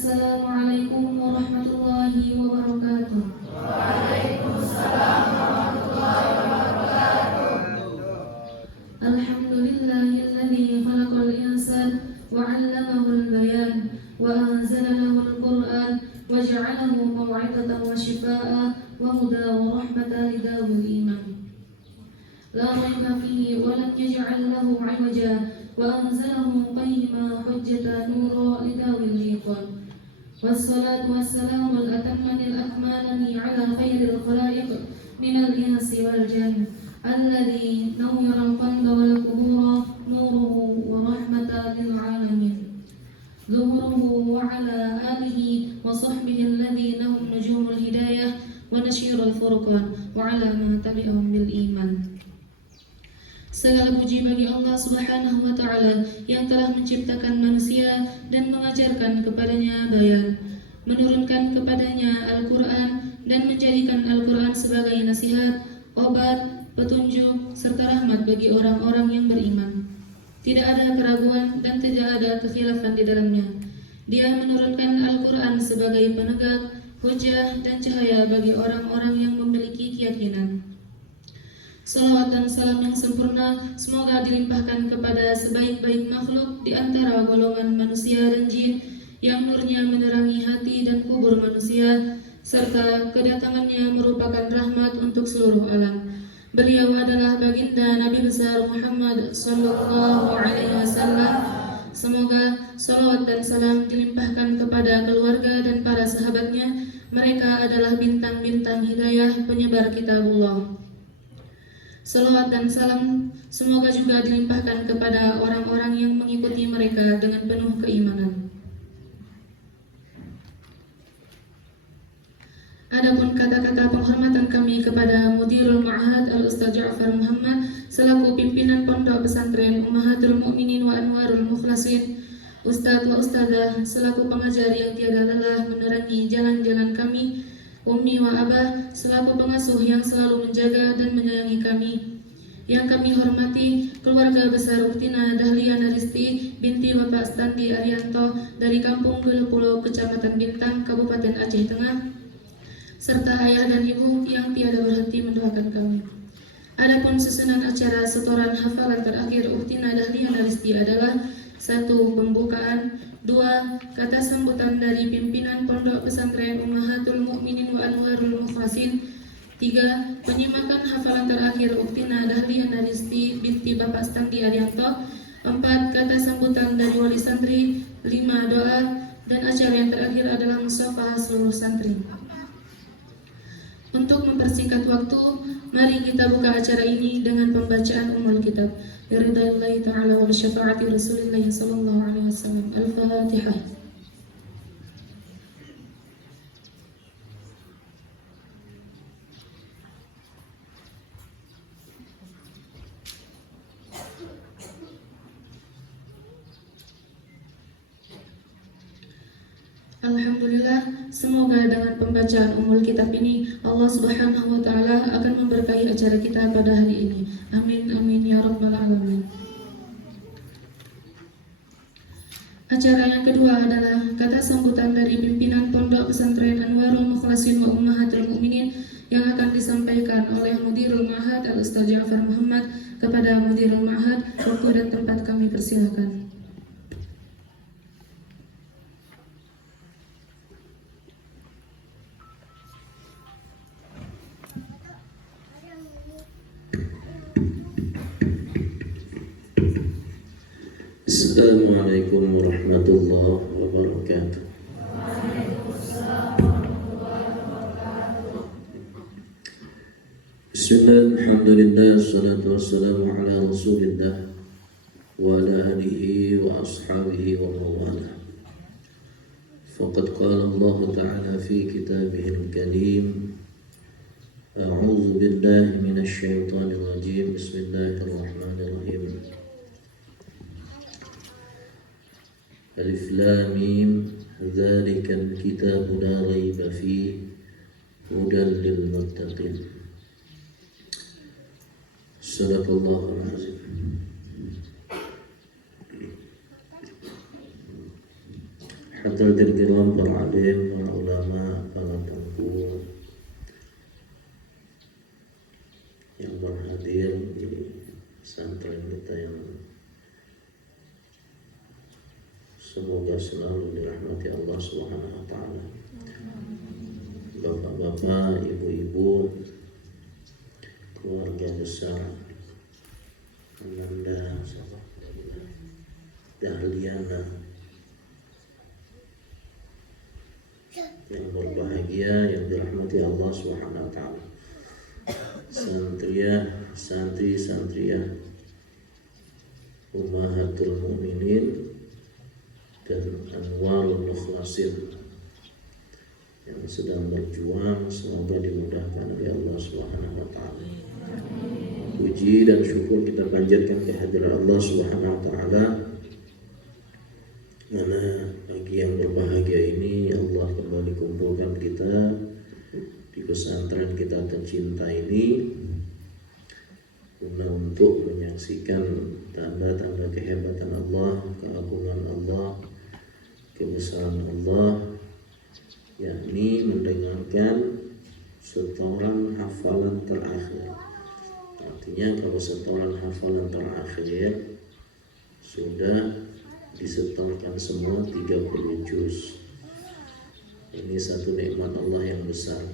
Assalamualaikum warahmatullahi wabarakatuh. Waalaikumsalam warahmatullahi wabarakatuh. Alhamdulillahilladzi khalaqal insana wa 'allamahul bayan wa anzala lahul Qur'an wa ja'alahu maw'izatan wa shifaa'an wa hudan wa rahmatan lidawil iman. La raiba fihi wa lam yaj'al lahu 'iwaja wa anzalahu qayyiman hujjatan nuran lidawil liqan. Wassalatu wassalamu al-atammanil akmalani ala khairil khalaiq minal insi wal jinn alladhi nawwara al-qalba wal qubura nuruhu wa rahmatan lil alamin. Zuhuruhu wa ala alihi wa sahbihi alladhina hum nujumul hidayah wa nasyirul furqan wa ala man tabi'ahum bil iman. Segala puji bagi Allah Subhanahu wa Ta'ala yang telah menciptakan manusia dan mengajarkan kepadanya bayan, menurunkan kepadanya Al-Quran dan menjadikan Al-Quran sebagai nasihat, obat, petunjuk, serta rahmat bagi orang-orang yang beriman. Tidak ada keraguan dan tidak ada kekhilafan di dalamnya. Dia menurunkan Al-Quran sebagai penegak, hujah dan cahaya bagi orang-orang yang memiliki keyakinan. Salawat dan salam yang sempurna semoga dilimpahkan kepada sebaik-baik makhluk di antara golongan manusia dan jin yang nurnya menerangi hati dan kubur manusia, serta kedatangannya merupakan rahmat untuk seluruh alam. Beliau adalah baginda Nabi besar Muhammad sallallahu alaihi wasallam. Semoga salawat dan salam dilimpahkan kepada keluarga dan para sahabatnya. Mereka adalah bintang-bintang hidayah penyebar kitabullah. Salawat dan salam semoga juga dilimpahkan kepada orang-orang yang mengikuti mereka dengan penuh keimanan. Adapun kata-kata penghormatan kami kepada Mudirul Ma'had Al-Ustaz Ja'far Muhammad selaku pimpinan Pondok Pesantren Ummahatul Mukminin wa Anwarul Mukhlasin, Ustadz wa Ustadzah selaku pengajar yang tiada lelah menerangi jalan-jalan kami, Ummi wa Abah selaku pengasuh yang selalu menjaga dan menyayangi kami. Yang kami hormati keluarga besar Uktina Dahlia Naristi binti Bapak Standi Arianto dari Kampung Gelupulo, Kecamatan Bintang, Kabupaten Aceh Tengah, serta ayah dan ibu yang tiada berhenti mendoakan kami. Adapun susunan acara setoran hafalan terakhir Uktina Dahlia Naristi adalah 1. Pembukaan, 2. Kata sambutan dari pimpinan Pondok Pesantren Ummahatul Mukminin wa Anwarul Mukhlasin, 3. Penyimakan hafalan terakhir Uktina Dahlia Naristi binti Bapak Standi Arianto, 4. Kata sambutan dari wali santri, 5. Doa, dan acara yang terakhir adalah musyafaah seluruh santri. Untuk mempersingkat waktu, mari kita buka acara ini dengan pembacaan Ummul Kitab. Biridaillahi ta'ala wa bisyafaati Rasulillahi sallallahu alaihi wasallam. Al-Fatihah. Alhamdulillah, semoga dengan pembacaan Ummul Kitab ini Allah Subhanahu wa Ta'ala akan memberkahi acara kita pada hari ini. Amin amin ya rabbal alamin. Acara yang kedua adalah kata sambutan dari pimpinan Pondok Pesantren Anwarul Mukhlasin wa Ummahatul Mukminin yang akan disampaikan oleh Mudirul Ma'had Al-Ustaz Ja'far Muhammad. Kepada Mudirul Ma'had, waktu dan tempat kami persilakan. Assalamualaikum warahmatullahi wabarakatuh. Bismillah, alhamdulillah, salatu wassalamu ala rasulillah wa ala alihi wa ashabihi wa mawala. Faqad qala Allah ta'ala fi kitabihil karim, a'udzu billahi minasy syaithanir rajim. Bismillahirrahmanirrahim. Alif Lam Mim, dzalikal kitabu la raiba fihi hudan lil muttaqin. Sadaqallahul azim. Hadirin kiram, para alim, para ulama, para tengku yang berhadir di pesantren kita yang semoga selalu dirahmati Allah Subhanahu wa taala. Bapak-bapak, ibu-ibu, keluarga besar Ananda Dahliana yang berbahagia, yang dirahmati Allah Subhanahu wa taala. Santri-santriah Ummahatul Mukminin dan Anwarul Mukhlasin yang sedang berjuang, semoga dimudahkan oleh Allah Subhanahu wa taala. Puji dan syukur kita panjatkan kehadirat Allah Subhanahu wa taala, mana pagi yang berbahagia ini Allah kembali kumpulkan kita di pesantren kita tercinta ini guna untuk menyaksikan tanda-tanda kehebatan Allah, keagungan Allah, kebesaran Allah, yakni mendengarkan setoran hafalan terakhir. Artinya kalau setoran hafalan terakhir sudah disetorkan semua 30 juz. Ini satu nikmat Allah yang besar.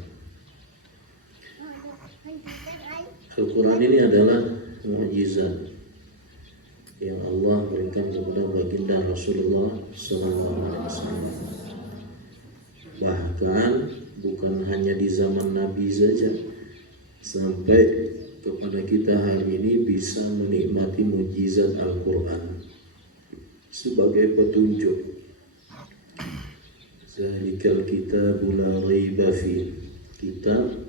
Al-Quran ini adalah mukjizat yang Allah berikan kepada baginda Rasulullah SAW. Bahkan bukan hanya di zaman Nabi saja, sampai kepada kita hari ini bisa menikmati mukjizat Al-Quran sebagai petunjuk. Zalikal kitabul la raiba fi, kitab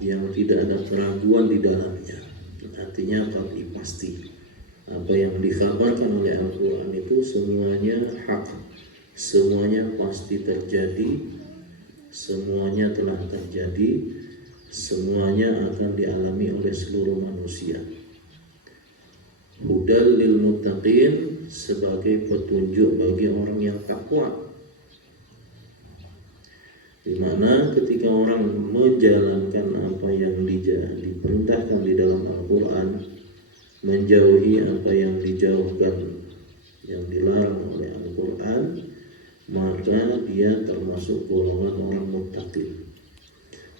yang tidak ada keraguan di dalamnya. Artinya pasti. Apa yang dikhabarkan oleh Al-Quran itu semuanya hak, semuanya pasti terjadi, semuanya telah terjadi, semuanya akan dialami oleh seluruh manusia. Hudal lil muttaqin, sebagai petunjuk bagi orang yang takwa, di mana ketika orang menjalankan apa yang diperintahkan di dalam Al-Quran, menjauhi apa yang dijauhkan, yang dilarang oleh Al-Quran, maka dia termasuk golongan orang muttaqin,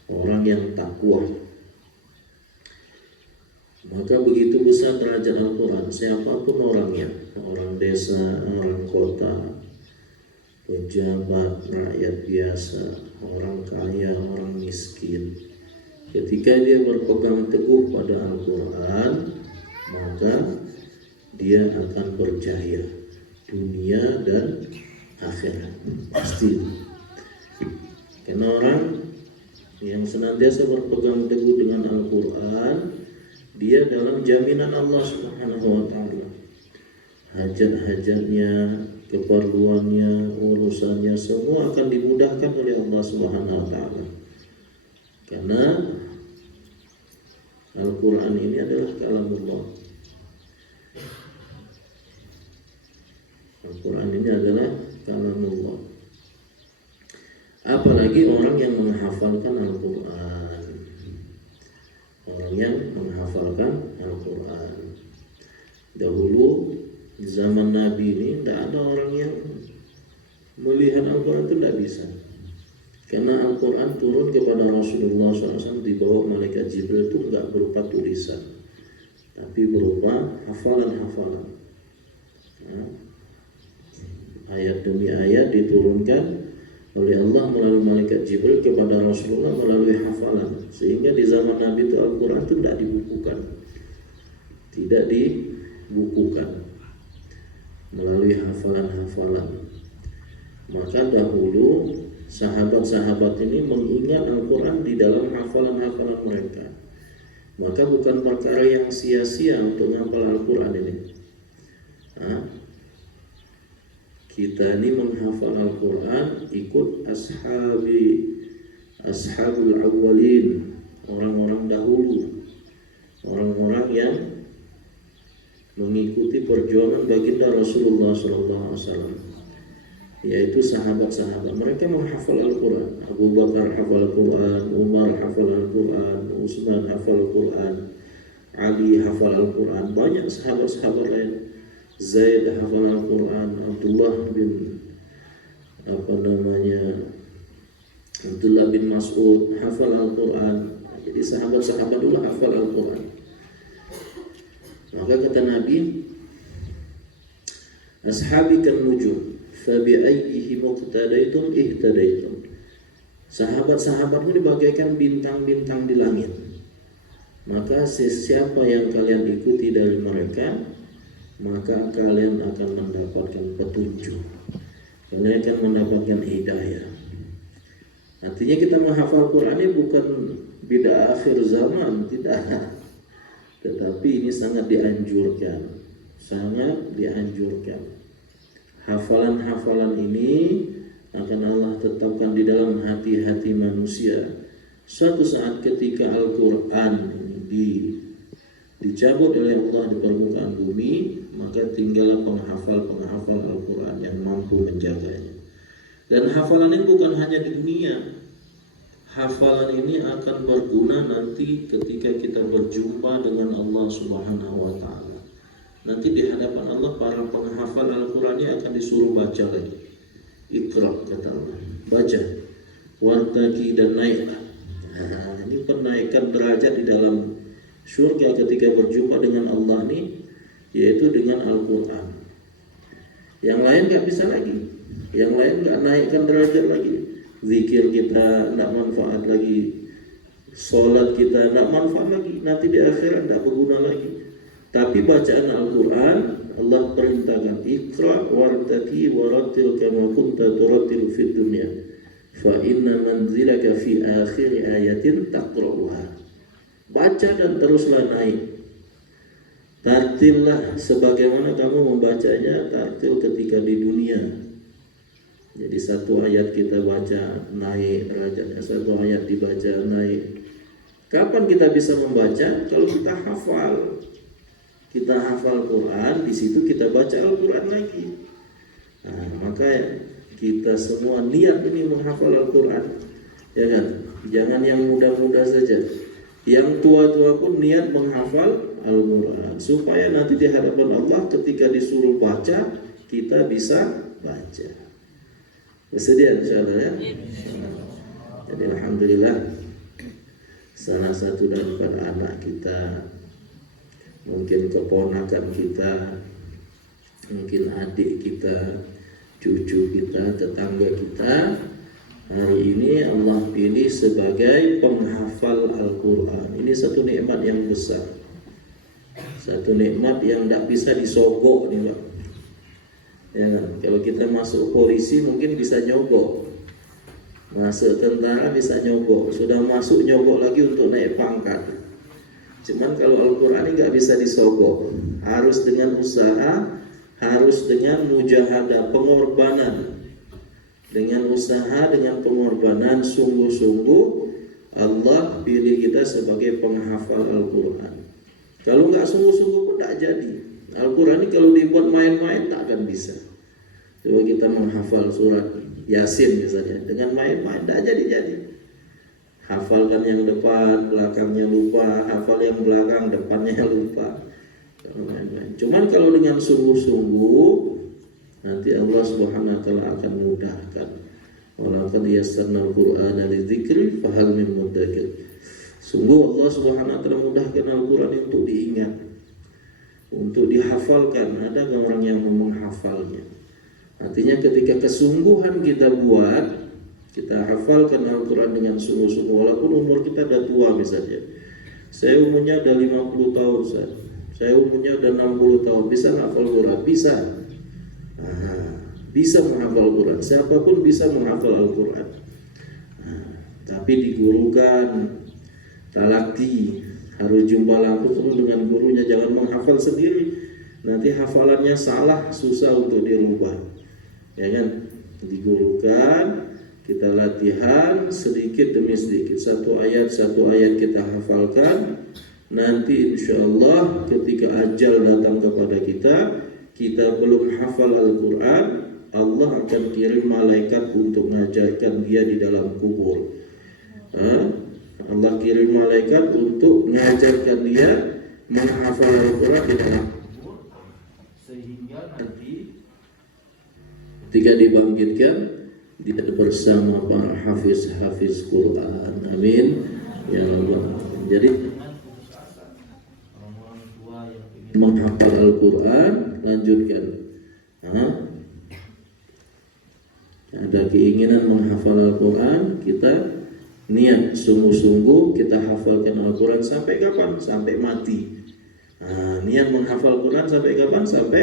orang yang takwa. Maka begitu besar derajat Al-Quran, siapapun orangnya, orang desa, orang kota, pejabat, rakyat biasa, orang kaya, orang miskin, ketika dia berpegang teguh pada Al-Quran, maka dia akan berjaya dunia dan akhirat, pasti. Karena orang yang senantiasa berpegang teguh dengan Al-Quran, dia dalam jaminan Allah Subhanahu wa taala. Hajat-hajatnya, keperluannya, urusannya semua akan dimudahkan oleh Allah Subhanahu wa taala. Karena Al-Quran ini adalah kalamullah. Al-Quran ini adalah kalamullah. Apalagi orang yang menghafalkan Al-Quran. Orang yang menghafalkan Al-Quran. Dahulu di zaman Nabi ini tidak ada orang yang melihat Al-Quran, itu tidak bisa. Karena Al-Quran turun kepada Rasulullah SAW di bawah malaikat Jibril itu tidak berupa tulisan, tapi berupa hafalan-hafalan. Nah, ayat demi ayat diturunkan oleh Allah melalui malaikat Jibril kepada Rasulullah melalui hafalan. Sehingga di zaman Nabi itu Al-Quran itu tidak dibukukan. Tidak dibukukan melalui hafalan-hafalan. Maka dahulu sahabat-sahabat ini mengingat Al-Quran di dalam hafalan-hafalan mereka. Maka bukan perkara yang sia-sia untuk menghafal Al-Quran ini. Nah, kita ini menghafal Al-Quran ikut ashabul awwalin, orang-orang dahulu, orang-orang yang mengikuti perjuangan baginda Rasulullah SAW. yaitu sahabat-sahabat. Mereka menghafal Al-Quran. Abu Bakar hafal Al-Quran, Umar hafal Al-Quran, Utsman hafal Al-Quran, Ali hafal Al-Quran, banyak sahabat-sahabat lain. Zaid hafal Al-Quran, Abdullah bin Mas'ud hafal Al-Quran. Jadi sahabat-sahabat dulu hafal Al-Quran. Maka kata Nabi, ashabi kan nujum, fabi ayyihi muqtadaitum ihtadaitum. Sahabat-sahabatku dibagaikan bintang-bintang di langit. Maka siapa yang kalian ikuti dari mereka, maka kalian akan mendapatkan petunjuk. Kalian akan mendapatkan hidayah. Artinya kita menghafal Quran ini bukan bid'ah akhir zaman, tidak. Tetapi ini sangat dianjurkan. Sangat dianjurkan. Hafalan-hafalan ini akan Allah tetapkan di dalam hati-hati manusia. Suatu saat ketika Al-Quran dicabut oleh Allah di permukaan bumi, maka tinggallah penghafal-penghafal Al-Quran yang mampu menjaganya. Dan hafalan ini bukan hanya di dunia. Hafalan ini akan berguna nanti ketika kita berjumpa dengan Allah Subhanahu wa Ta'ala. Nanti di hadapan Allah para penghafal Al-Quran ini akan disuruh baca lagi. Iqra, kata Allah, baca, wartaqi, dan naiklah. Nah, ini penaikan derajat di dalam surga ketika berjumpa dengan Allah ini, yaitu dengan Al-Quran. Yang lain gak bisa lagi. Yang lain gak naikkan derajat lagi. Zikir kita tidak manfaat lagi, sholat kita tidak manfaat lagi, nanti di akhirat tidak berguna lagi. Tapi bacaan Al-Quran, Allah perintahkan, Iqra wartaqi warattil kama kunta turattil fid dunya, fa inna manzilaka fi akhir ayatin taqra'uha. Baca dan teruslah naik. Tartillah sebagaimana kamu membacanya tartil ketika di dunia. Jadi satu ayat kita baca naik derajatnya, satu ayat dibaca naik. Kapan kita bisa membaca? Kalau kita hafal. Kita hafal Quran, di situ kita baca Al-Quran lagi. Nah, maka kita semua niat ini menghafal Al-Quran. Ya kan? Jangan yang muda-muda saja. Yang tua-tua pun niat menghafal Al-Quran, supaya nanti di hadapan Allah ketika disuruh baca, kita bisa baca. Bersedia insyaAllah ya. Jadi alhamdulillah, salah satu daripada anak kita, mungkin keponakan kita, mungkin adik kita, cucu kita, tetangga kita, hari ini Allah pilih sebagai penghafal Al-Quran. Ini satu nikmat yang besar, satu nikmat yang tidak bisa disogok nih Pak. Ya kan? Kalau kita masuk polisi mungkin bisa nyogok, masuk tentara bisa nyogok, sudah masuk nyogok lagi untuk naik pangkat. Cuman kalau Al-Quran ini nggak bisa disogok, harus dengan usaha, harus dengan mujahadah, pengorbanan. Dengan usaha, dengan pengorbanan, sungguh-sungguh Allah pilih kita sebagai penghafal Al-Quran. Kalau nggak sungguh-sungguh pun tak jadi. Al-Quran ini kalau dibuat main-main tak akan bisa. Coba kita menghafal surat Yasin misalnya, dengan main-main tak jadi-jadi. Hafalkan yang depan, belakangnya lupa. Hafal yang belakang, depannya lupa. Main-main. Cuman kalau dengan sungguh-sungguh, nanti Allah Subhanahu wa Ta'ala akan mudahkan. Walaqad yassarna al-Qur'ana lidzikri fahal min mudzakir. Sungguh Allah Subhanahu wa Ta'ala mudahkan Al-Quran untuk diingat, untuk dihafalkan. Ada orang yang menghafalnya. Artinya ketika kesungguhan kita buat, kita hafalkan Al-Quran dengan sungguh-sungguh, walaupun umur kita dah tua misalnya. Saya umurnya dah 50 tahun Ustaz. Saya umurnya dah 60 tahun. Bisa hafal Quran? Bisa. Bisa menghafal Quran. Siapapun bisa menghafal Al-Quran. Tapi digurukan, talaki, harus jumpa langsung dengan gurunya, jangan menghafal sendiri. Nanti hafalannya salah, susah untuk dirubah. Ya kan? Digurukan, kita latihan sedikit demi sedikit, satu ayat kita hafalkan. Nanti insya Allah ketika ajal datang kepada kita, kita belum hafal Al-Quran, Allah akan kirim malaikat untuk mengajarkan dia di dalam kubur. Allah kirim malaikat untuk mengajarkan dia menghafal Al-Quran di dalam kubur, sehingga nanti ketika dibangkitkan dia bersama para hafiz Quran. Amin ya Allah. Jadi orang-orang tua yang ingin menghafal Al-Quran, lanjutkan. Ada keinginan menghafal Al-Quran, kita niat sungguh-sungguh kita hafalkan Al-Quran sampai kapan? Sampai mati. Niat menghafal Al-Quran sampai kapan? Sampai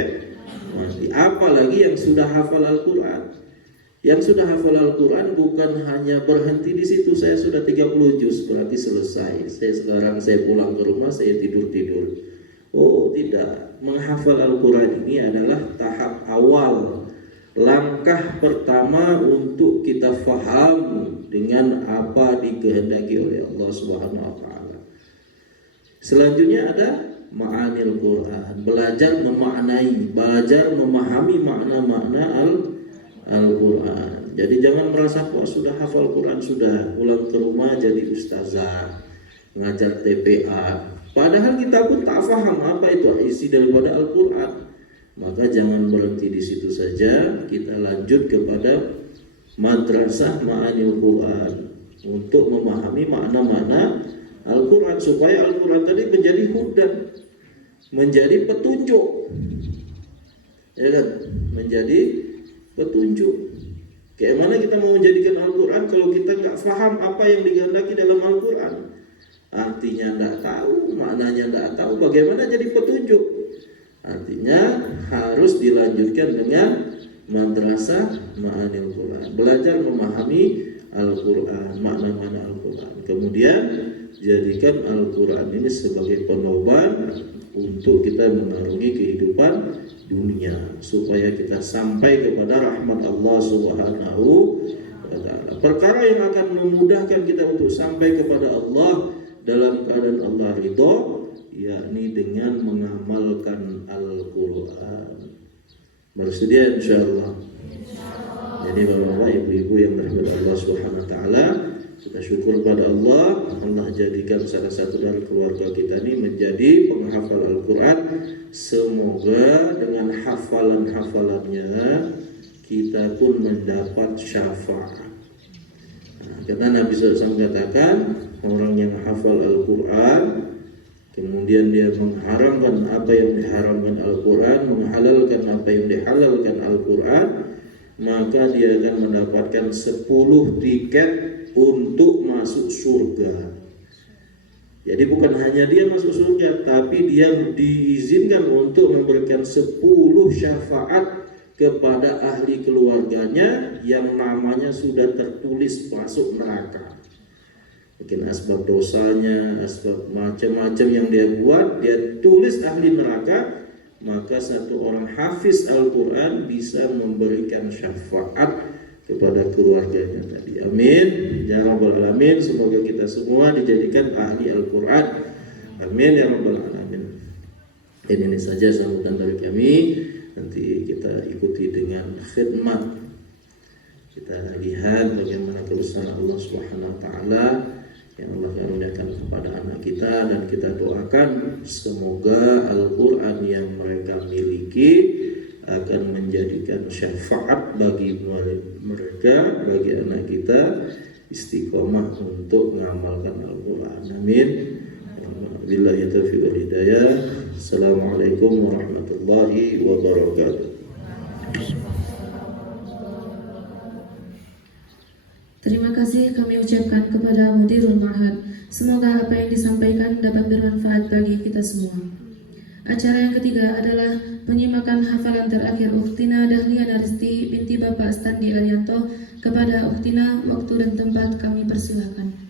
mati. Apalagi yang sudah hafal Al-Quran. Yang sudah hafal Al-Quran bukan hanya berhenti di situ, saya sudah 30 juz berarti selesai. Saya pulang ke rumah, saya tidur. Oh tidak, menghafal Al-Quran ini adalah tahap awal, langkah pertama untuk kita faham dengan apa dikehendaki oleh Allah Subhanahu wa taala. Selanjutnya ada ma'anil Quran, belajar memaknai, belajar memahami makna-makna Al-Quran. Jadi jangan merasa sudah hafal Quran, sudah pulang ke rumah jadi ustazah, ngajar TPA. Padahal kita pun tak faham apa itu isi daripada Al-Quran. Maka jangan berhenti di situ saja, kita lanjut kepada madrasah ma'anil Quran untuk memahami makna-makna Al-Quran, supaya Al-Quran tadi menjadi hudan, menjadi petunjuk, ya kan? Menjadi petunjuk. Kayak mana kita mau menjadikan Al-Quran kalau kita nggak faham apa yang dikehendaki dalam Al-Quran? Artinya nggak tahu, maknanya nggak tahu, bagaimana jadi petunjuk? Artinya harus dilanjutkan dengan madrasah ma'anil Quran, belajar memahami Al-Quran, makna-makna Al-Quran. Kemudian jadikan Al-Quran ini sebagai penobat untuk kita mengarungi kehidupan dunia, supaya kita sampai kepada rahmat Allah Subhanahu wa ta'ala. Perkara yang akan memudahkan kita untuk sampai kepada Allah dalam keadaan Allah ridho, yakni dengan mengamalkan Al-Quran. Bersedia insyaallah. Jadi bapak-bapak, ibu-ibu yang dirahmati Allah Subhanahu wa taala, kita syukur pada Allah jadikan salah satu dari keluarga kita ini menjadi penghafal Al-Quran. Semoga dengan hafalan-hafalannya kita pun mendapat syafaat. Karena Nabi SAW katakan, orang yang hafal Al-Quran kemudian dia mengharamkan apa yang diharamkan Al-Quran, menghalalkan apa yang dihalalkan Al-Quran, maka dia akan mendapatkan 10 tiket untuk masuk surga. Jadi bukan hanya dia masuk surga, tapi dia diizinkan untuk memberikan 10 syafaat kepada ahli keluarganya yang namanya sudah tertulis masuk neraka. Mungkin asbab dosanya, asbab macam-macam yang dia buat, dia tulis ahli neraka, maka satu orang hafiz Al-Quran bisa memberikan syafaat kepada keluarganya tadi. Amin ya rabbal alamin. Semoga kita semua dijadikan ahli Al-Quran. Amin ya rabbal alamin. Dan ini saja sambutan dari kami. Nanti kita ikuti dengan khidmat. Kita lihat bagaimana kebesaran Allah Subhanahu wa taala yang Allah karuniakan kepada anak kita, dan kita doakan semoga Al-Quran yang mereka miliki akan menjadikan syafaat bagi mereka, bagi anak kita, istiqomah untuk mengamalkan Al-Quran. Amin. Billahi taufiq wal hidayah. Assalamualaikum warahmatullahi wabarakatuh. Terima kasih kami ucapkan kepada Mudirul Ma'had. Semoga apa yang disampaikan dapat bermanfaat bagi kita semua. Acara yang ketiga adalah penyimakan hafalan terakhir Ukhtina Dahlia Naristi binti Bapak Standi Arianto. Kepada Ukhtina, waktu dan tempat kami persilahkan.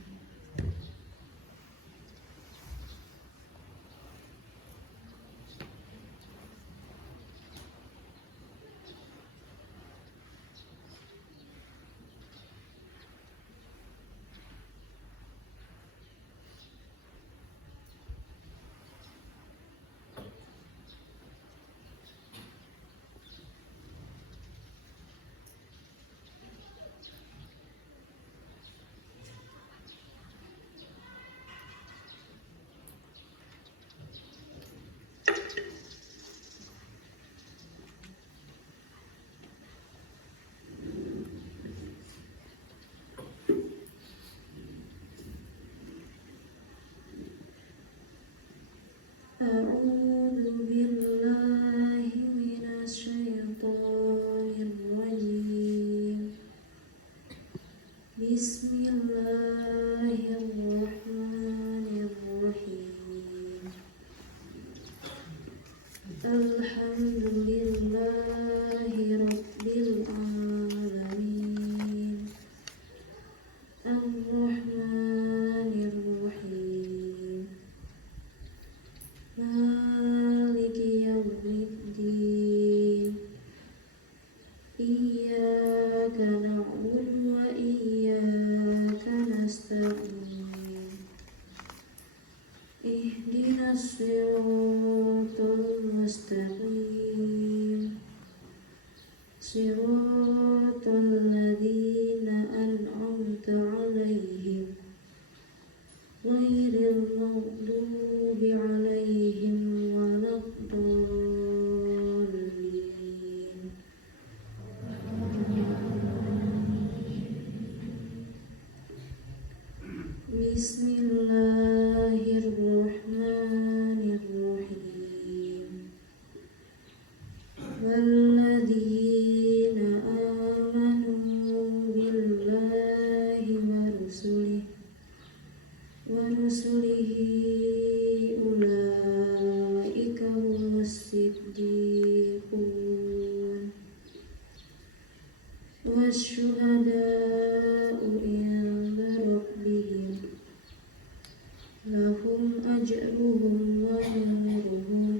أعوذ بالله من الشيطان الرجيم. بسم الله الرحمن الرحيم. الحمد لله رب العالمين. الرحمن الرحيم. مالك يوم الدين. إياك نعبد وإياك نستعين. اهدنا الصراط المستقيم. صراط الذين أنعمت عليهم غير المغضوب عليهم ولا الضالين. بسم الله الرحمن الرحيم. والذين آمنوا بالله ورسله أولئك هم الصديقون والشهداء عند ربهم لهم أجرهم ونورهم.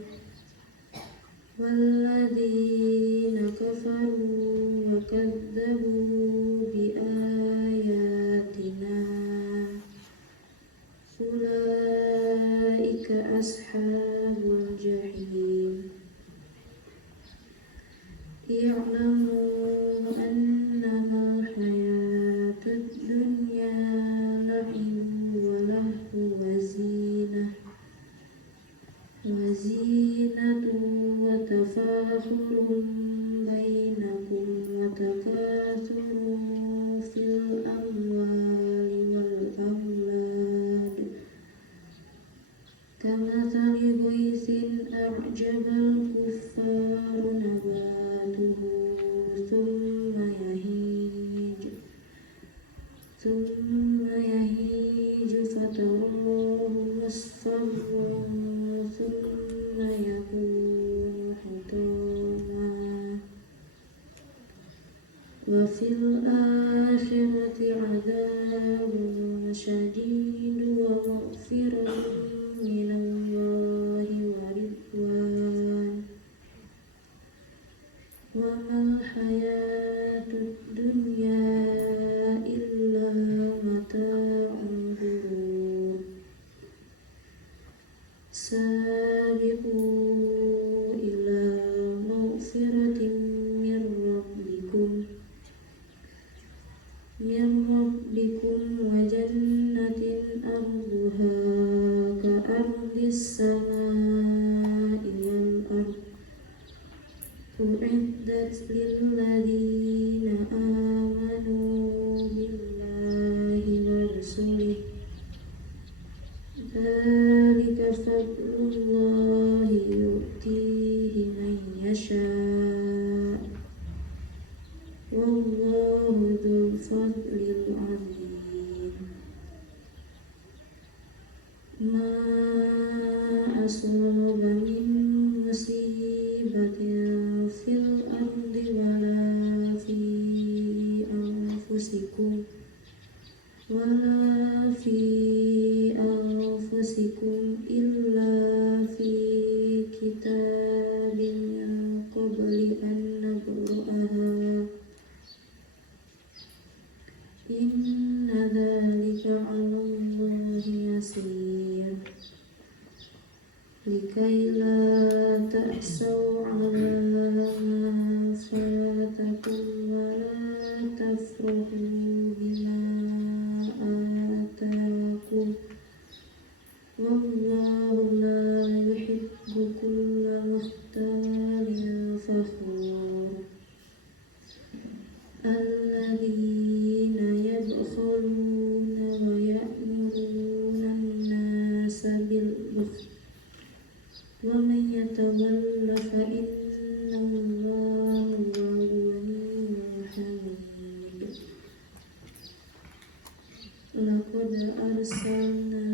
والذين كفروا وكذبوا بآياتنا أولئك أصحاب الجحيم. اعلموا أنما الحياة الدنيا لعب ولهو وزينة وتفاخر بينكم وتكاثر في الأموال والأولاد كمثل غيث أعجب الكفار نباته ثم يهيج فتراه مصفرا ثم يكون حطاما وفي الآخرة عذاب شديد ومغفرة من الله ورضوان. وما الحياة الدنيا إلا متاع الغرور. سابقوا إلى مغفرة من ربكم وجنة أرضها كأرض السماء والأرض أعدت للذين آمنوا بالله ورسله. ذلك فضل الله يؤتيه من يشاء والله ذو الفضل العظيم. ما أصاب من مصيبة في الأرض ولا في أنفسكم إلا في كتاب من قبل أن نبرأها إن ذلك على الله يسير. لكي لا تأسوا على ما فاتكم ولا تفرحوا بما آتاكم والله لا يحب كل مختال فخور. الذين يبخلون ويأمرون الناس بالبخل يتول فإن الله هو الغني الحميد لقد أرسلنا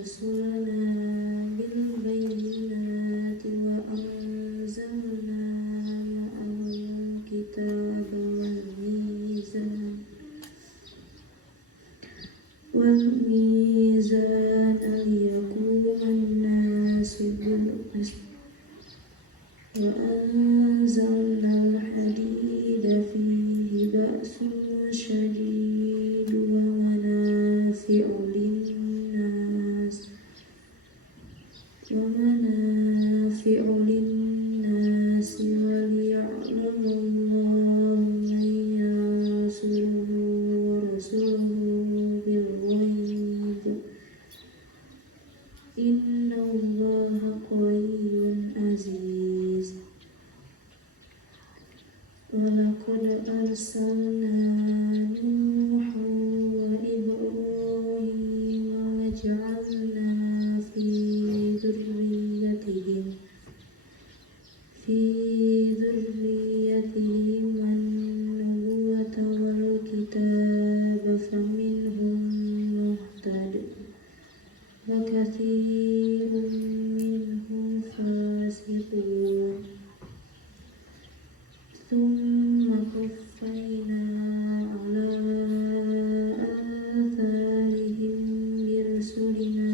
رسلنا بالبينات وأنزلنا معهم الكتاب والميزان ليقوم الناس بالقسط وأنزلنا الحديد فيه بأس شديد ومنافع للناس وليعلم الله من ينصره ورسله بالغيب إن الله قوي عزيز ولقد أرسلنا نوحا وإبراهيم وجعلنا في ذريتهم النبوة والكتاب فمنهم مهتد وكثير منهم فاسقون ثم قفينا على آثارهم برسلنا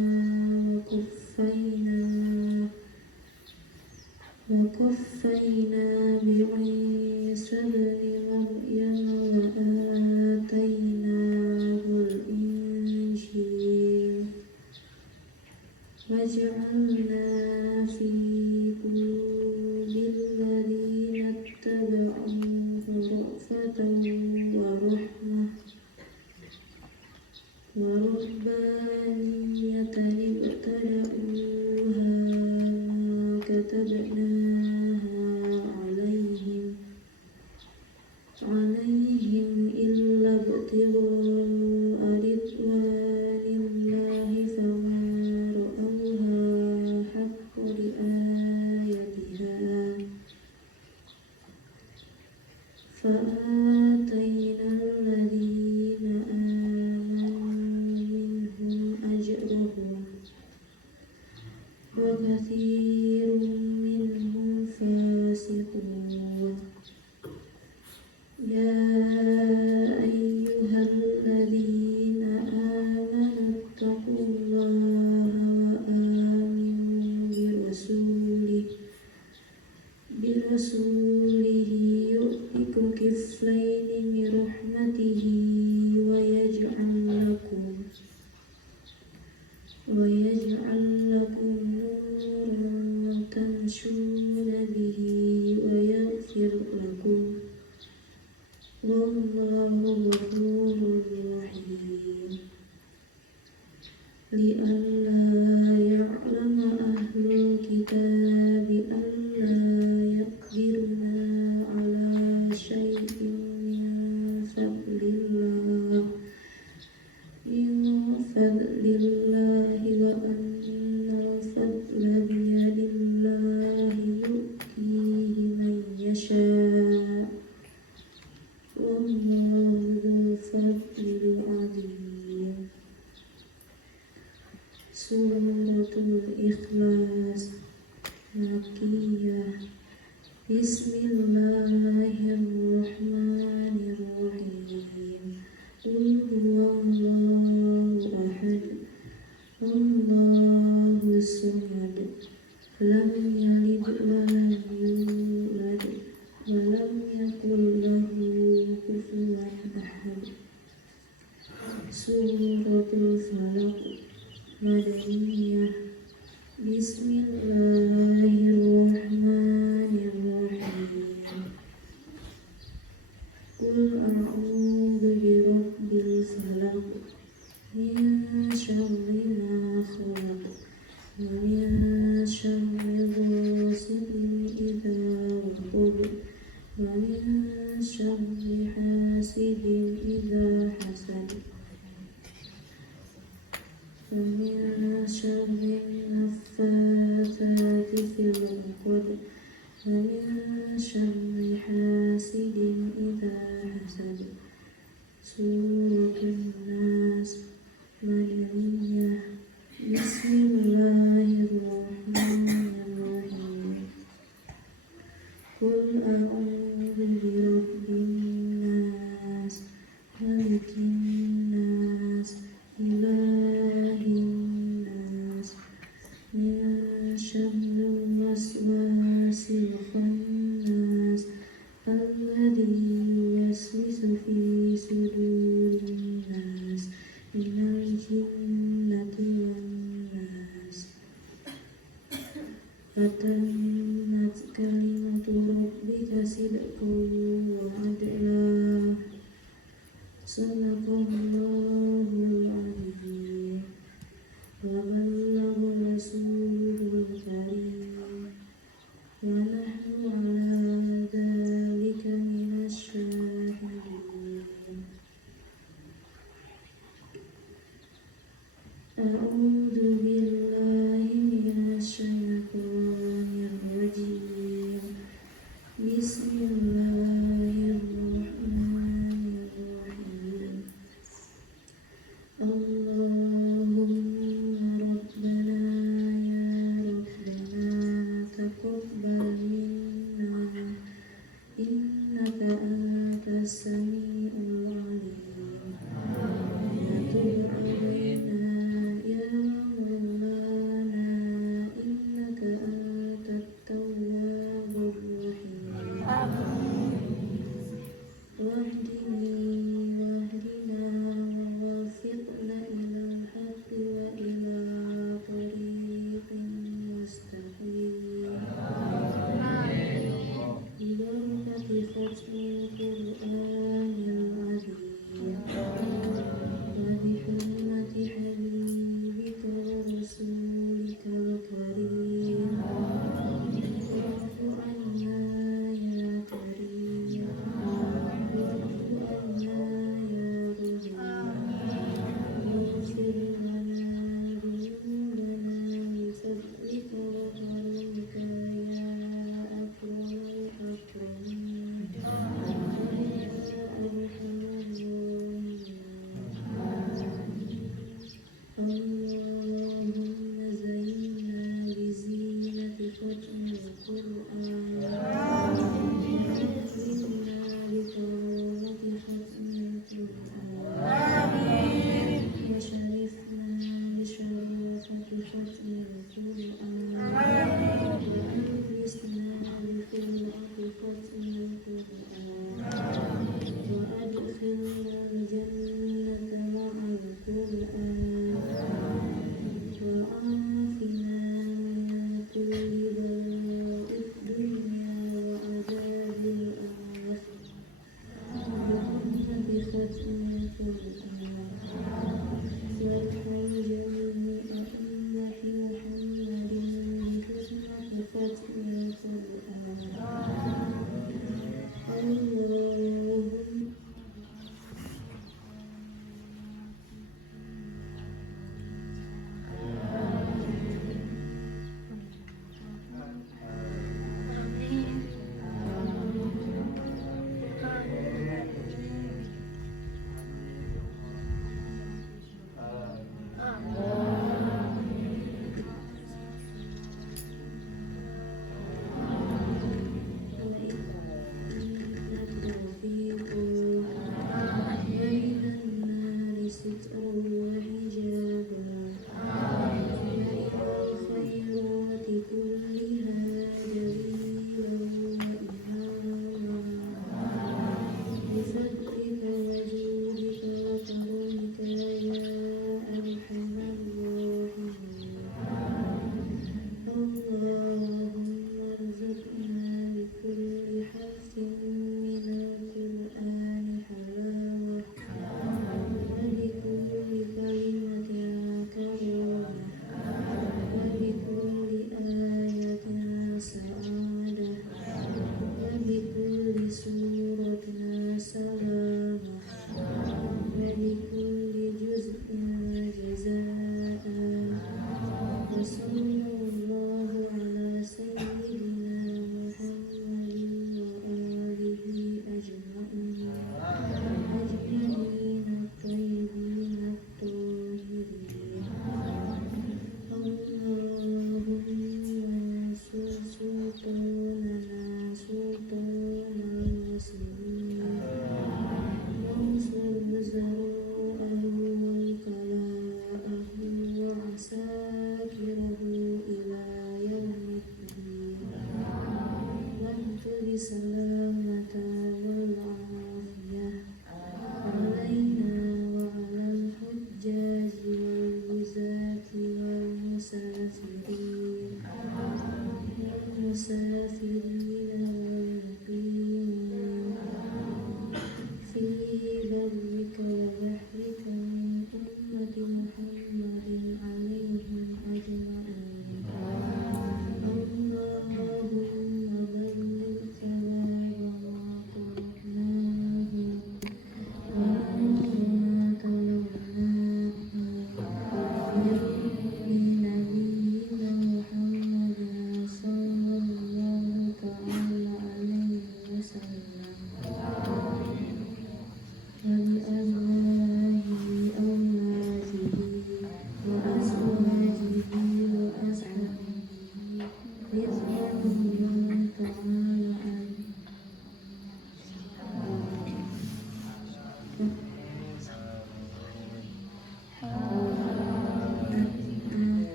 وقفينا بعيسى ابن مريم وآتيناه الإنجيل وجعلنا في قلوب الذين اتبعوه رأفة ورحمة ورهبانية ابتدأوها ما كتبناها عليهم إلا ابتغاء رضوان الله فما رأوها حق رعايتها فآتينا الذين آمنوا منهم أجرهم وكثير منهم فاسقون يا أيها الذين آمنوا اتقوا الله وآمنوا برسوله يؤتكم كفلين من رحمته ويجعل لكم نورا تمشون به ويغفر لكم والله غفور رحيم لئلا يعلم أهل الكتاب ألا يقدرون على شيء من فضل الله وأن الفضل بيد الله يؤتيه من يشاء والله ذو الفضل العظيم سورة الإخلاص مكية بسم الله الرحمن الرحيم قل هو الله أحد الله الصمد لم يلد ولم يولد ولم يكن له كفوا أحد سورة الفلق مدنية بسم الله الرحمن الرحيم قل أعوذ برب الفلق من شر ما خلق ومن شر غاسق إذا وقب ومن شر حاسد إذا حسد ومن شر النفاثات في العقد Suratul Nas Madaniyah. Bismillahirrahmanirrahim. Qul a'udzu birabbin nas, malikin nas, ilahin nas, min syarril waswasil khannas, alladzi yuwaswisu fi sudurin nas, minal jinnati wan nas. Fatammat kalimatu rabbika sidqan wa adla. Sadaqallahul azim. Wa ballagha rasulul karim. Wa nahnu ala dzalika minasy syahidin. A'udzu billahi minasy syaithanir rajim. Bismillahirrahmanirrahim. Allahumma rabbana ya rabbana taqabbal minna innaka antas samiul alim. Ya tub alaina ya maulana innaka antat tawwabur rahim. Wahdina wa wafiqna ilal haqqi wa ila tariqin mustaqim. Bibarakati khatmil Qur'anil azim. Wa bihurmati habibika wa rasulikal karim. Wa'fu anna ya karim. Wa'fu anna ya rahim. Waghfir lana dhunubana bi fadlika wa karimika ya akramul akramin. Ya arhamar rahimin. Allahumma zayyinna bi zinati khatmil Qur'an. Akrimna bi karamati khatmil Qur'an. Wa sharifna bi syarafati khatmil Qur'an. Wa anfisna bi furqati khatmil Qur'an. Wa adkhilna al-jannata ma'al Qur'an. Wa afina min kulli bala'id dunya wa adzabil akhirah. Bi hurmati khatmil Qur'an.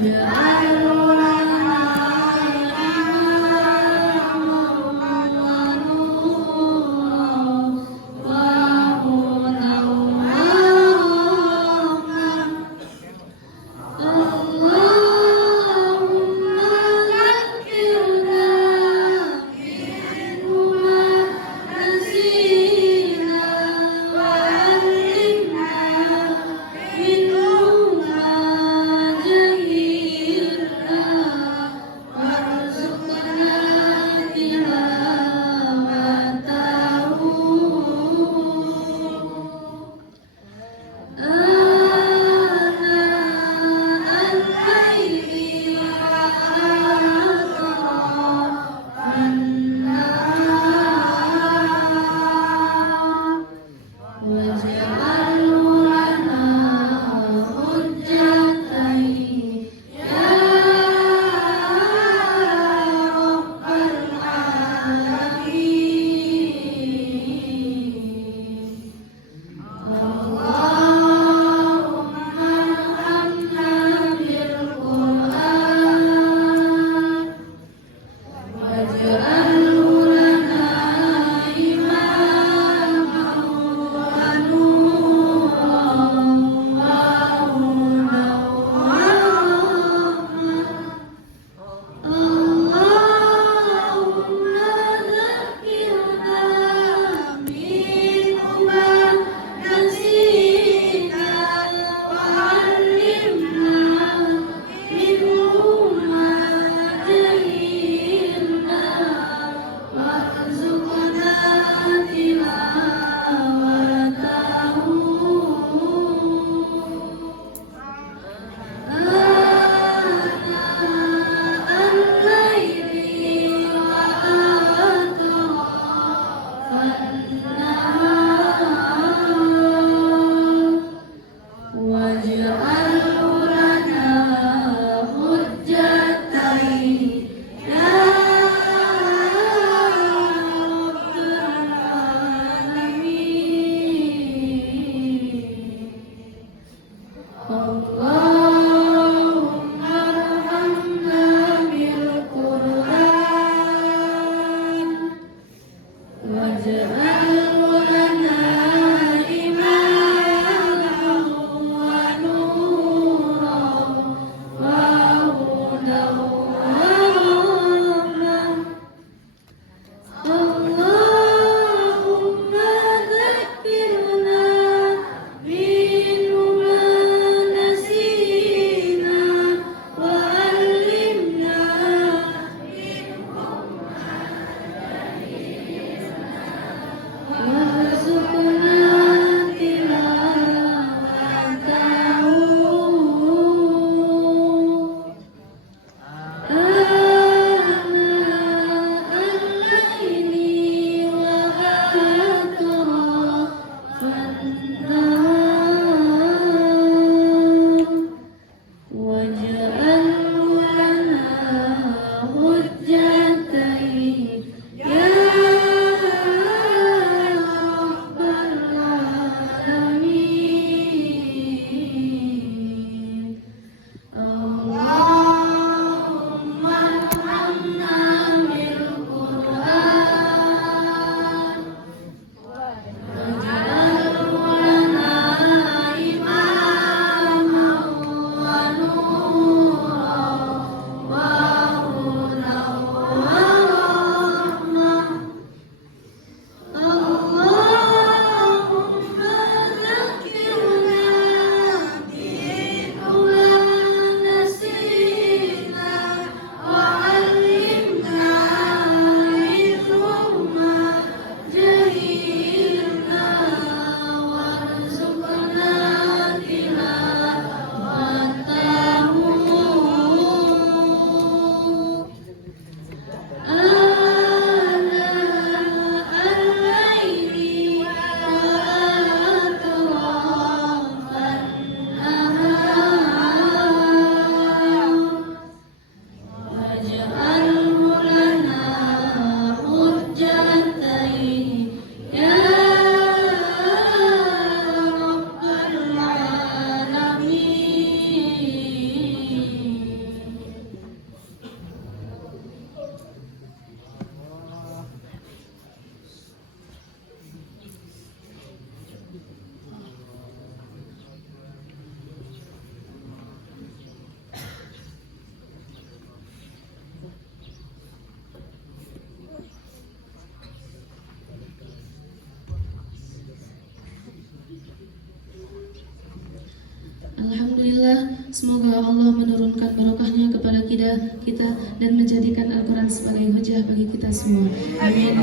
Minum jahil Semoga Allah menurunkan barokahnya kepada kita dan menjadikan Al-Quran sebagai hujah bagi kita semua. Amin.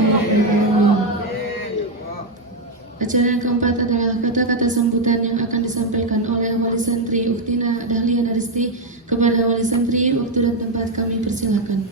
Acara yang keempat adalah kata-kata sambutan yang akan disampaikan oleh Wali Santri Uktina Dahlia Naristi. Kepada Wali Santri, waktu dan tempat kami persilakan.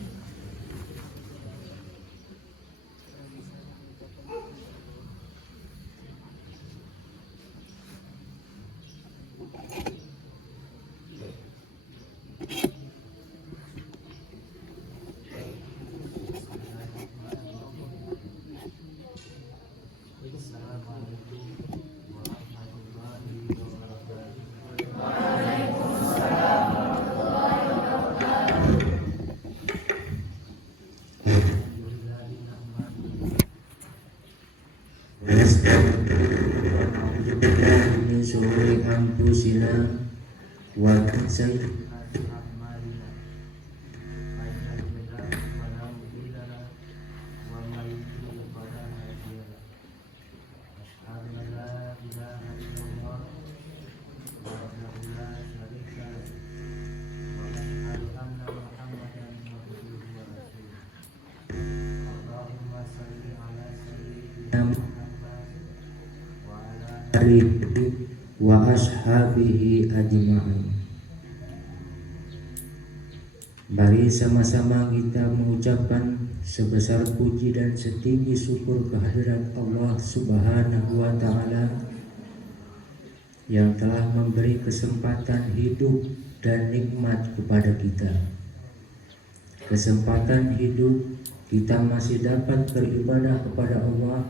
min syururi anfusina wa sayyi'ati wa ashabihi ajma'in. Mari sama-sama kita mengucapkan sebesar puji dan setinggi syukur kehadirat Allah Subhanahu wa Ta'ala yang telah memberi kesempatan hidup dan nikmat kepada kita. Kesempatan hidup, kita masih dapat beribadah kepada Allah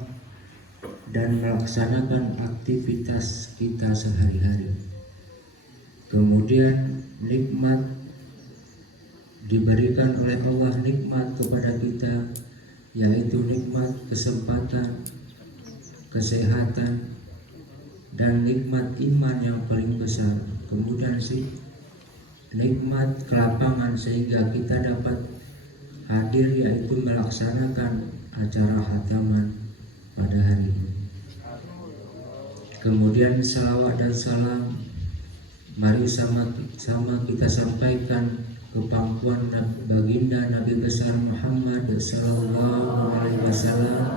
dan melaksanakan aktivitas kita sehari-hari. Kemudian nikmat diberikan oleh Allah, nikmat kepada kita, yaitu nikmat kesempatan, kesehatan, dan nikmat iman yang paling besar. Kemudian nikmat kelapangan sehingga kita dapat hadir, yaitu melaksanakan acara khataman pada hari ini. Kemudian salawat dan salam mari sama-sama kita sampaikan ke pangkuan baginda Nabi besar Muhammad sallallahu alaihi wasallam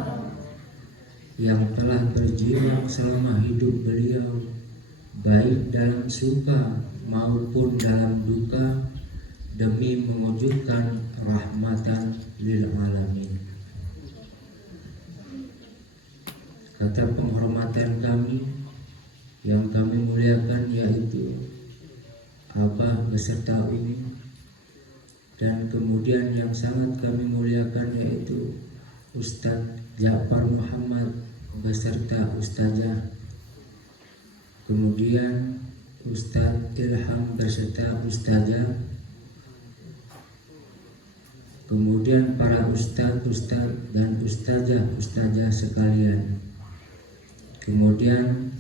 yang telah berjuang selama hidup beliau, baik dalam suka maupun dalam duka, demi mewujudkan rahmatan lil alamin. Kata penghormatan kami yang kami muliakan yaitu Abah beserta Umi, dan kemudian yang sangat kami muliakan yaitu Ustadz Ja'far Muhammad beserta Ustazah, kemudian Ustadz Ilham beserta Ustazah, kemudian para ustadz dan ustazah sekalian, kemudian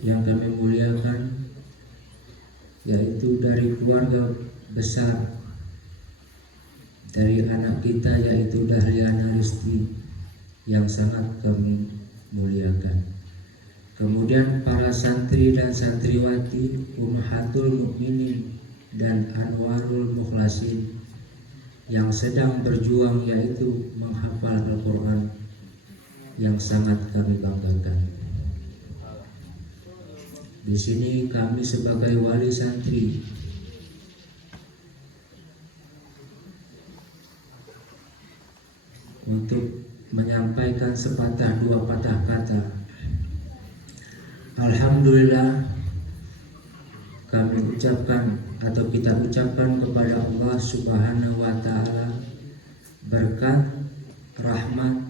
yang kami muliakan yaitu dari keluarga besar dari anak kita yaitu Dahlia Naristi yang sangat kami muliakan. Kemudian para santri dan santriwati Ummahatul Mukminin dan Anwarul Mukhlasin yang sedang berjuang yaitu menghafal Al-Quran yang sangat kami banggakan. Di sini kami sebagai wali santri untuk menyampaikan sepatah dua patah kata. Alhamdulillah, kami ucapkan atau kita ucapkan kepada Allah Subhanahu wa Ta'ala berkat rahmat,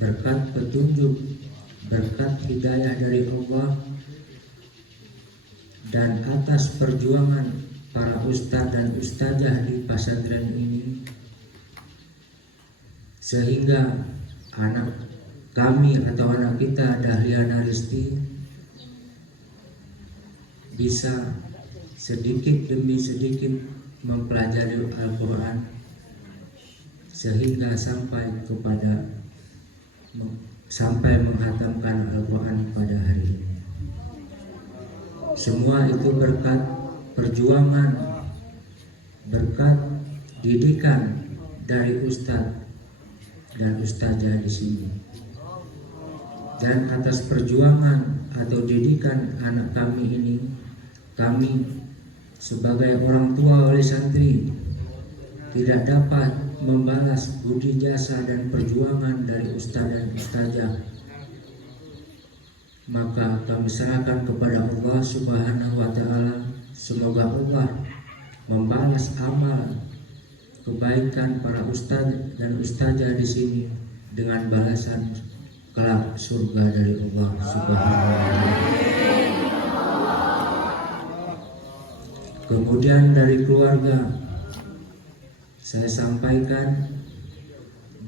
berkat petunjuk, berkat hidayah dari Allah, dan atas perjuangan para ustadz dan ustazah di pesantren ini, sehingga anak kami atau anak kita Dahlia Naristi bisa sedikit demi sedikit mempelajari Al-Quran sehingga sampai menghatamkan Al-Quran pada hari ini. Semua itu berkat perjuangan, berkat didikan dari ustadz dan ustazah di sini. Dan atas perjuangan atau didikan anak kami ini, kami sebagai orang tua wali santri tidak dapat membalas budi jasa dan perjuangan dari ustaz dan ustazah. Maka kami serahkan kepada Allah Subhanahu wa Ta'ala. Semoga Allah membalas amal kebaikan para ustaz dan ustazah di sini dengan balasan kelak surga dari Allah Subhanahu wa Ta'ala. Kemudian dari keluarga, saya sampaikan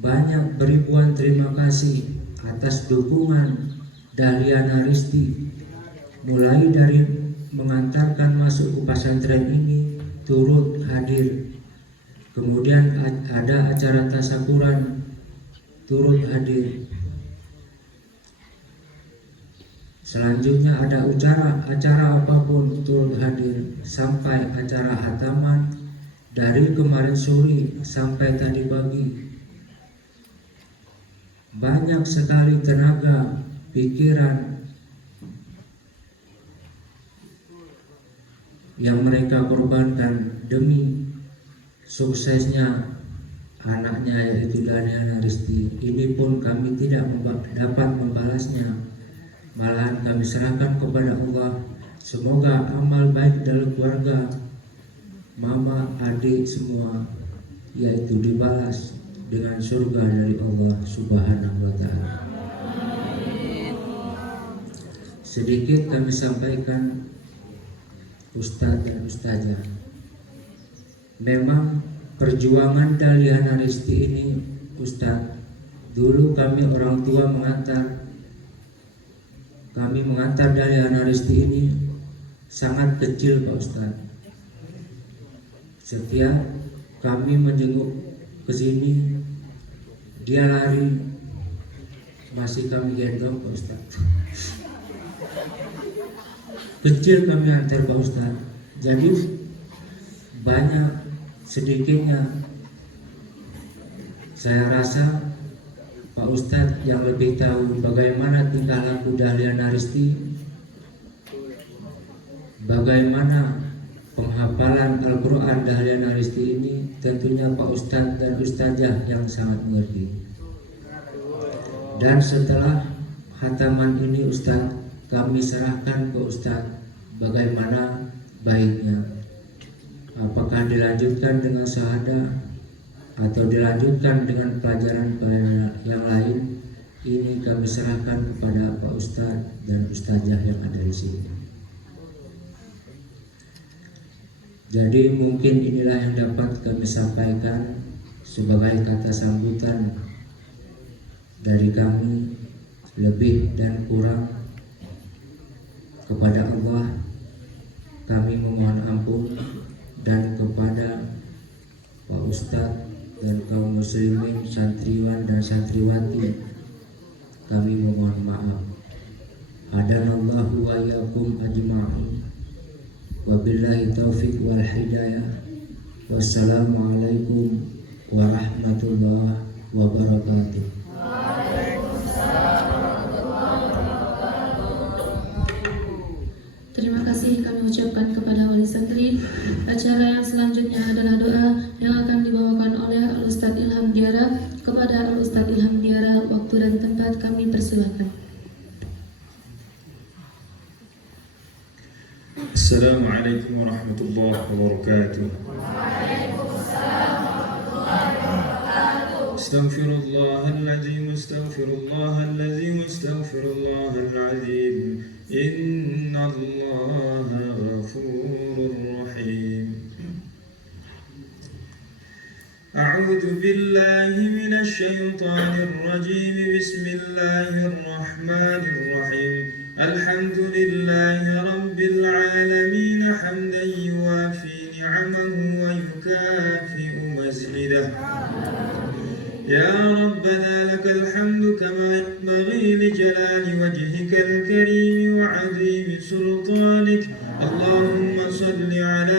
banyak beribuan terima kasih atas dukungan Dahliana Risti, mulai dari mengantarkan masuk ke pesantren ini turut hadir. Kemudian ada acara tasyakuran turut hadir. Selanjutnya ada acara apapun turut hadir, sampai acara hataman dari kemarin sore sampai tadi pagi. Banyak sekali tenaga, pikiran yang mereka korbankan demi suksesnya anaknya, yaitu Dahliana Risti. Ini pun kami tidak dapat membalasnya, malahan kami serahkan kepada Allah. Semoga amal baik dalam keluarga, mama, adik semua, yaitu dibalas dengan surga dari Allah Subhanahu wa Ta'ala. Sedikit kami sampaikan ustadz dan ustazah. Memang perjuangan Dahliana Risti ini, ustadz, dulu kami orang tua mengantar Dahliana Risti ini sangat kecil Pak Ustadz. Setiap kami menjenguk ke sini, dia lari, masih kami gendong Pak Ustadz. Kecil kami antar Pak Ustadz. Jadi banyak sedikitnya saya rasa Pak Ustadz yang lebih tahu bagaimana tingkah laku Dahliana Risti, bagaimana penghafalan Al-Quran Dahliana Risti ini. Tentunya Pak Ustadz dan ustazah yang sangat mengerti. Dan setelah hataman ini Ustadz, kami serahkan ke Ustadz bagaimana baiknya, apakah dilanjutkan dengan syahadah atau dilanjutkan dengan pelajaran yang lain. Ini kami serahkan kepada Pak Ustadz dan ustazah yang ada di sini. Jadi mungkin inilah yang dapat kami sampaikan sebagai kata sambutan dari kami. Lebih dan kurang kepada Allah kami memohon ampun, dan kepada Pak Ustadz dan kaum muslimin, santriwan dan santriwati, kami memohon maaf. Hadanallahu wa iyyakum ajma'in. Wabillahi taufiq wal hidayah. Wassalamualaikum warahmatullahi wabarakatuh. Terima kasih kami ucapkan kepada wali santri. Acara yang selanjutnya adalah doa yang akan dibawakan oleh Al-Ustadz Ilham Diara. Kepada Al-Ustadz Ilham Diara, waktu dan tempat kami persilakan. Assalamualaikum warahmatullahi wabarakatuh. Astaghfirullahaladzim, astaghfirullahaladzim, astaghfirullahaladzim. Innallaha ghafurur rahim. A'udzu billahi minasy syaithanir rajim. Bismillahirrahmanirrahim. Alhamdulillahi rabbil alamin, hamdan yuwafi ni'amahu wa yukafi'u mazhidah. Ya Rabbana lakal hamdu kama yanbaghi li jalali wajhikal karim wa 'azimi sultanik. Allahumma salli ala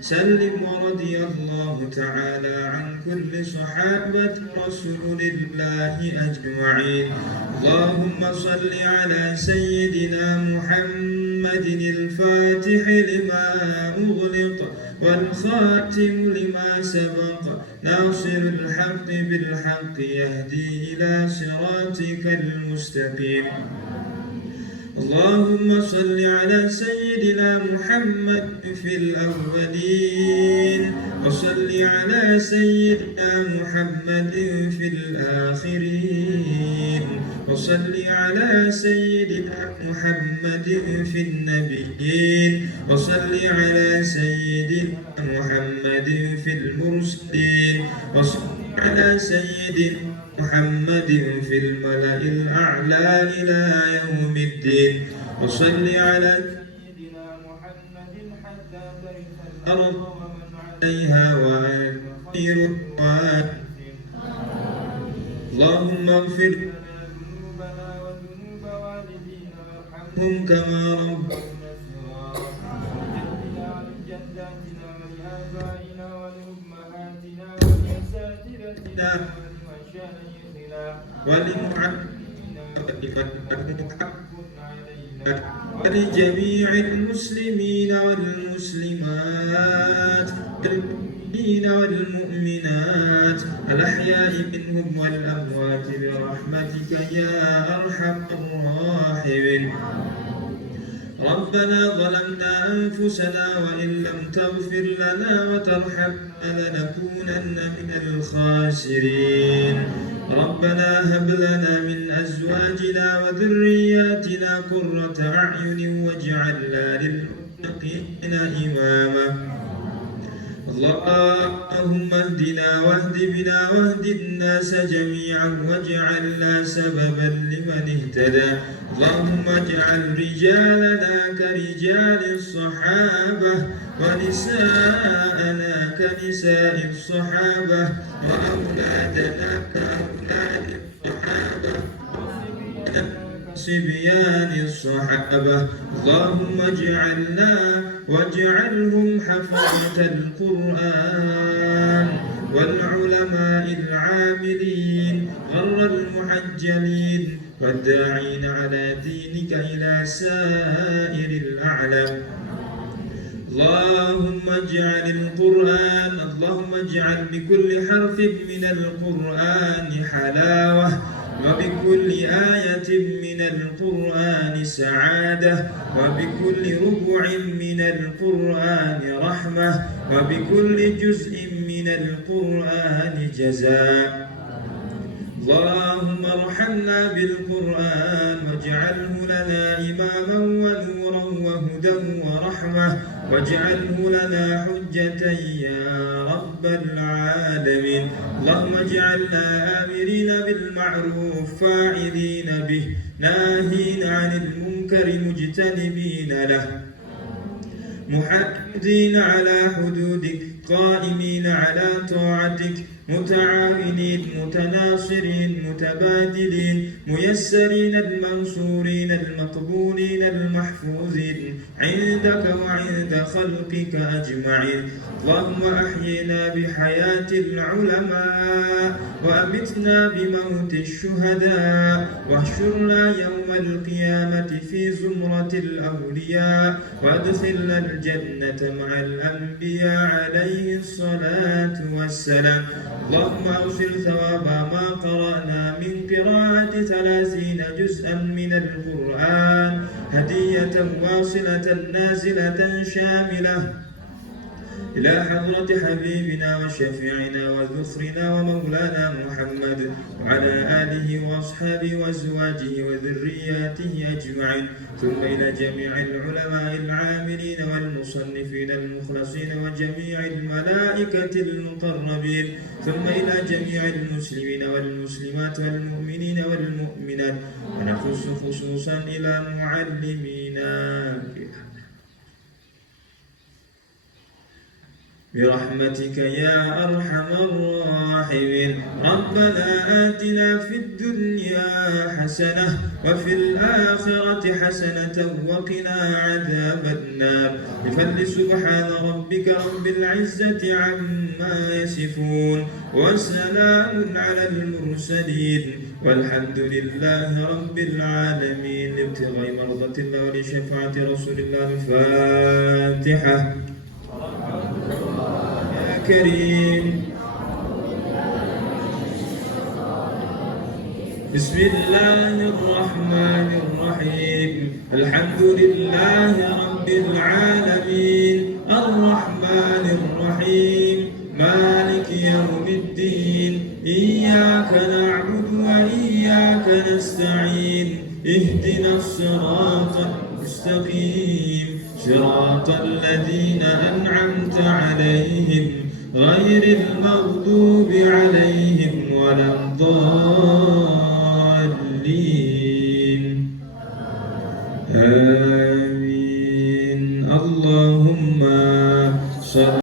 سلم ورضي الله تعالى عن كل صحابة رسول الله أجمعين. اللهم صل على سيدنا محمد الفاتح لما أغلق والخاتم لما سبق ناصر الحق بالحق يهدي إلى صراطك المستقيم. اللهم صل على سيدنا محمد في الأولين وصل على سيدنا محمد في الآخرين وصل على سيدنا محمد في النبيين وصل على سيدنا محمد في المرسلين وصل على سيدنا محمد في الملأ الأعلى إلى يوم الدين وصل على سيدنا محمد حتى ترث الأرض ومن عليها وأنت خير الوارثين. اللهم اغفر لنا ذنوبنا وذنوب والدينا وارحمهم كما ربونا صغارا عن جداتنا ولآبائنا ولأمهاتنا ولأساتذتنا ولجميع المسلمين والمسلمات والمؤمنين والمؤمنات الأحياء منهم والأموات برحمتك يا أرحم الراحمين. ربنا ظلمنا أنفسنا وإن لم تغفر لنا وترحمنا لنكونن من الخاسرين. ربنا هب لنا من أزواجنا وذرياتنا قرة أعين واجعلنا للمتقين إماما. اللهم اهدنا واهد بنا واهد الناس جميعا واجعلنا سببا لمن اهتدى. اللهم اجعل رجالنا كرجال الصحابة ونساءنا كنساء الصحابة وأولادنا كأولاد الصحابة صبيان الصحابة. اللهم اجعلنا واجعلهم حفظة القرآن والعلماء العاملين غر المحجلين والداعين على دينك إلى سائر الأعلام. اللهم اجعل بكل حرف من القرآن حلاوة وبكل آية من القرآن سعادة وبكل ربع من القرآن رحمة وبكل جزء من القرآن جزاء. اللهم ارحمنا بالقرآن واجعله لنا إماما ونورا وهدى ورحمة واجعله لنا حجة يا رب العالمين. اللهم اجعلنا آمرين بالمعروف فاعلين به ناهين عن المنكر مجتنبين له محافظين على حدودك قائمين على طاعتك متعاونين متناصرين متبادلين ميسرين المنصورين المقبولين المحفوظين عندك وعند خلقك أجمعين. اللهم أحينا بحياة العلماء وأمتنا بموت الشهداء واحشرنا يوم القيامة في زمرة الأولياء وادخلنا الجنة مع الأنبياء عليه الصلاة والسلام. اللهم أوصل ثواب ما قرأنا من قراءة 30 جزءا من القرآن هدية واصلة نازلة شاملة إلى حضرة حبيبنا وشفيعنا وذخرنا ومولانا محمد وعلى آله وأصحابه وأزواجه وذرياته أجمعين، ثم إلى جميع العلماء العاملين والمصنفين المخلصين وجميع الملائكة المقربين، ثم إلى جميع المسلمين والمسلمات والمؤمنين والمؤمنات، ونخص خصوصا إلى معلمينا برحمتك يا أرحم الراحمين. ربنا آتنا في الدنيا حسنة وفي الآخرة حسنة وقنا عذاب النار. بفضل سبحان ربك رب العزة عما يصفون وسلام على المرسلين والحمد لله رب العالمين. ابتغاء مرضات الله ولشفاعة رسول الله. الفاتحة. يا كريم. بسم الله الرحمن الرحيم. الحمد لله رب العالمين الرحمن الرحيم مالك يوم الدين. إياك نعبد وإياك نستعين. اهدنا الصراط المستقيم صراط الذين أنعمت عليهم غير المغضوب عليهم ولا الضالين. آمين. اللهم صل